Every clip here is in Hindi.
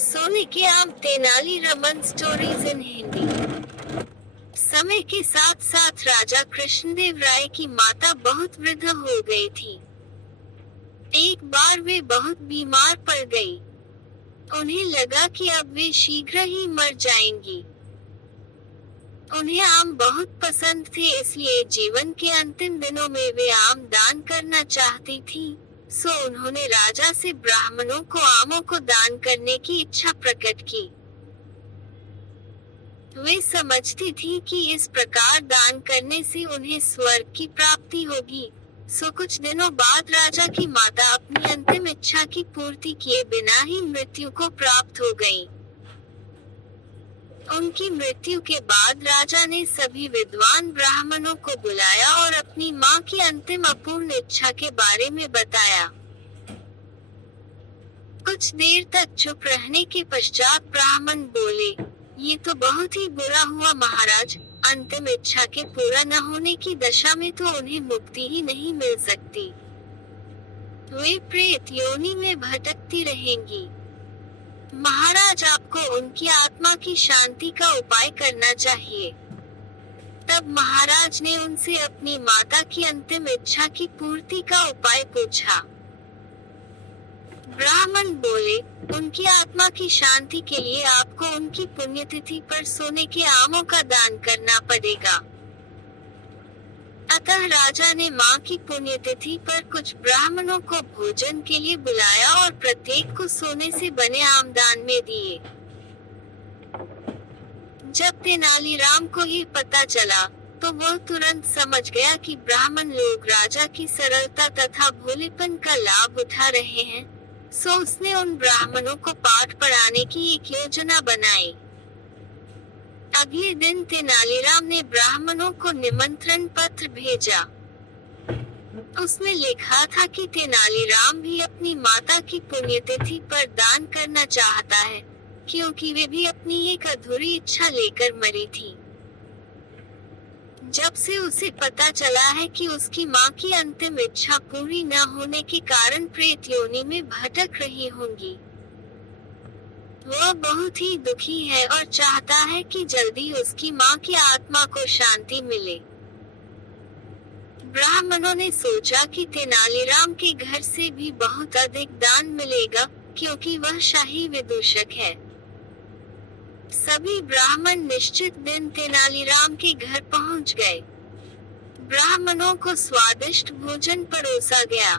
सोने के आम तेनाली रमन स्टोरीज इन हिंदी। समय के साथ साथ राजा कृष्णदेव राय की माता बहुत वृद्ध हो गई थी। एक बार वे बहुत बीमार पड़ गई। उन्हें लगा कि अब वे शीघ्र ही मर जाएंगी। उन्हें आम बहुत पसंद थे, इसलिए जीवन के अंतिम दिनों में वे आम दान करना चाहती थी। सो उन्होंने राजा से ब्राह्मणों को आमों को दान करने की इच्छा प्रकट की। वे समझती थी कि इस प्रकार दान करने से उन्हें स्वर्ग की प्राप्ति होगी। सो कुछ दिनों बाद राजा की माता अपनी अंतिम इच्छा की पूर्ति किए बिना ही मृत्यु को प्राप्त हो गईं। उनकी मृत्यु के बाद राजा ने सभी विद्वान ब्राह्मणों को बुलाया और अपनी मां की अंतिम अपूर्ण इच्छा के बारे में बताया। कुछ देर तक चुप रहने के पश्चात ब्राह्मण बोले, ये तो बहुत ही बुरा हुआ महाराज। अंतिम इच्छा के पूरा न होने की दशा में तो उन्हें मुक्ति ही नहीं मिल सकती। वे प्रेत योनि में भटकती रहेंगी। महाराज, आपको उनकी आत्मा की शांति का उपाय करना चाहिए। तब महाराज ने उनसे अपनी माता की अंतिम इच्छा की पूर्ति का उपाय पूछा। ब्राह्मण बोले, उनकी आत्मा की शांति के लिए आपको उनकी पुण्यतिथि पर सोने के आमों का दान करना पड़ेगा। अतः राजा ने मां की पुण्यतिथि पर कुछ ब्राह्मणों को भोजन के लिए बुलाया और प्रत्येक को सोने से बने आम दान में दिए। जब तेनालीराम को ये पता चला, तो वह तुरंत समझ गया कि ब्राह्मण लोग राजा की सरलता तथा भोलेपन का लाभ उठा रहे हैं। सो उसने उन ब्राह्मणों को पाठ पढ़ाने की एक योजना बनाई। अगले दिन तेनालीराम ने ब्राह्मणों को निमंत्रण पत्र भेजा। उसमें लिखा था कि तेनालीराम भी अपनी माता की पुण्यतिथि पर दान करना चाहता है, क्योंकि वे भी अपनी एक अधूरी इच्छा लेकर मरी थी। जब से उसे पता चला है कि उसकी मां की अंतिम इच्छा पूरी न होने के कारण प्रेत योनि में भटक रही होंगी, वह बहुत ही दुखी है और चाहता है कि जल्दी उसकी मां की आत्मा को शांति मिले। ब्राह्मणों ने सोचा कि तेनालीराम के घर से भी बहुत अधिक दान मिलेगा, क्योंकि वह शाही विदूषक है। सभी ब्राह्मण निश्चित दिन तेनालीराम के घर पहुंच गए। ब्राह्मणों को स्वादिष्ट भोजन परोसा गया।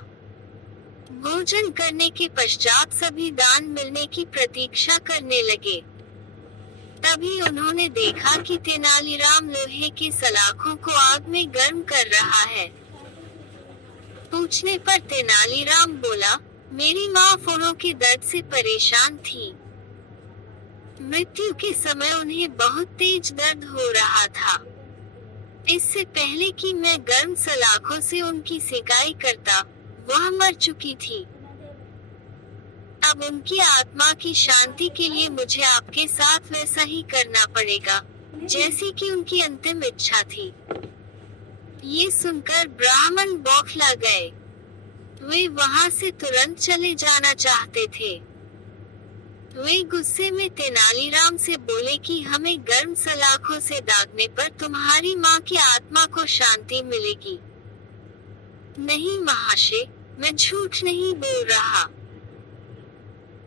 भोजन करने के पश्चात सभी दान मिलने की प्रतीक्षा करने लगे। तभी उन्होंने देखा कि तेनालीराम लोहे की सलाखों को आग में गर्म कर रहा है। पूछने पर तेनालीराम बोला, मेरी माँ फोड़ों के दर्द से परेशान थी। मृत्यु के समय उन्हें बहुत तेज दर्द हो रहा था। इससे पहले कि मैं गर्म सलाखों से उनकी सिकाई करता, वह मर चुकी थी। अब उनकी आत्मा की शांति के लिए मुझे आपके साथ वैसा ही करना पड़ेगा, जैसी कि उनकी अंतिम इच्छा थी। ये सुनकर ब्राह्मण बौखला गए। वे वहां से तुरंत चले जाना चाहते थे। वे गुस्से में तेनालीराम से बोले कि हमें गर्म सलाखों से दागने पर तुम्हारी माँ की आत्मा को शांति मिलेगी। नहीं महाशय, मैं झूठ नहीं बोल रहा।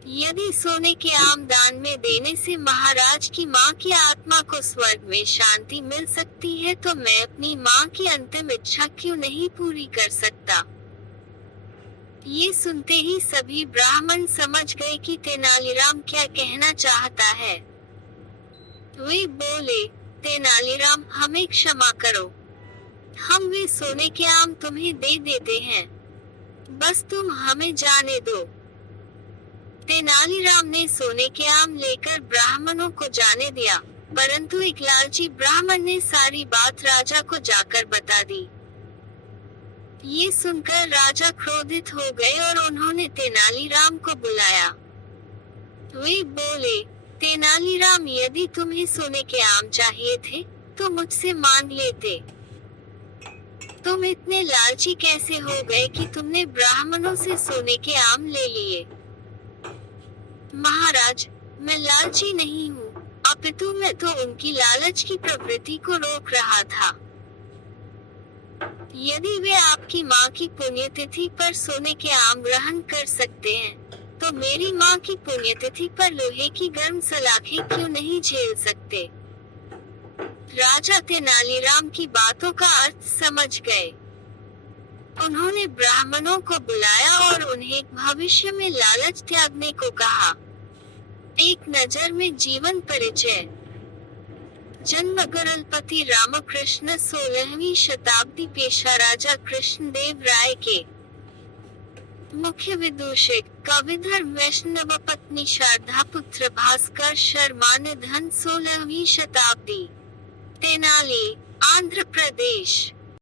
यदि सोने के आम दान में देने से महाराज की माँ की आत्मा को स्वर्ग में शांति मिल सकती है, तो मैं अपनी माँ की अंतिम इच्छा क्यों नहीं पूरी कर सकता। ये सुनते ही सभी ब्राह्मण समझ गए कि तेनालीराम क्या कहना चाहता है। वे बोले, तेनालीराम, हमें क्षमा करो। हम वे सोने के आम तुम्हें दे देते हैं, बस तुम हमें जाने दो। तेनालीराम ने सोने के आम लेकर ब्राह्मणों को जाने दिया, परंतु एक लालची ब्राह्मण ने सारी बात राजा को जाकर बता दी। ये सुनकर राजा क्रोधित हो गए और उन्होंने तेनालीराम को बुलाया। वे बोले, तेनालीराम, यदि तुम्हें सोने के आम चाहिए थे, तो मुझसे मांग लेते। तुम इतने लालची कैसे हो गए कि तुमने ब्राह्मणों से सोने के आम ले लिए। महाराज, मैं लालची नहीं हूँ, अपितु मैं तो उनकी लालच की प्रवृत्ति को रोक रहा था। यदि वे आपकी माँ की पुण्यतिथि पर सोने के आम ग्रहण कर सकते हैं, तो मेरी माँ की पुण्यतिथि पर लोहे की गर्म सलाखें क्यों नहीं झेल सकते? राजा तेनालीराम की बातों का अर्थ समझ गए। उन्होंने ब्राह्मणों को बुलाया और उन्हें भविष्य में लालच त्यागने को कहा। एक नजर में जीवन परिचय। जन्म गरलपति रामकृष्ण 16वीं शताब्दी पेशा राजा कृष्णदेव राय के। मुख्य विदूषक कविधर वैष्णव पत्नी शारदा पुत्र भास्कर शर्मा निधन 16वीं शताब्दी। तेनाली, आंध्र प्रदेश।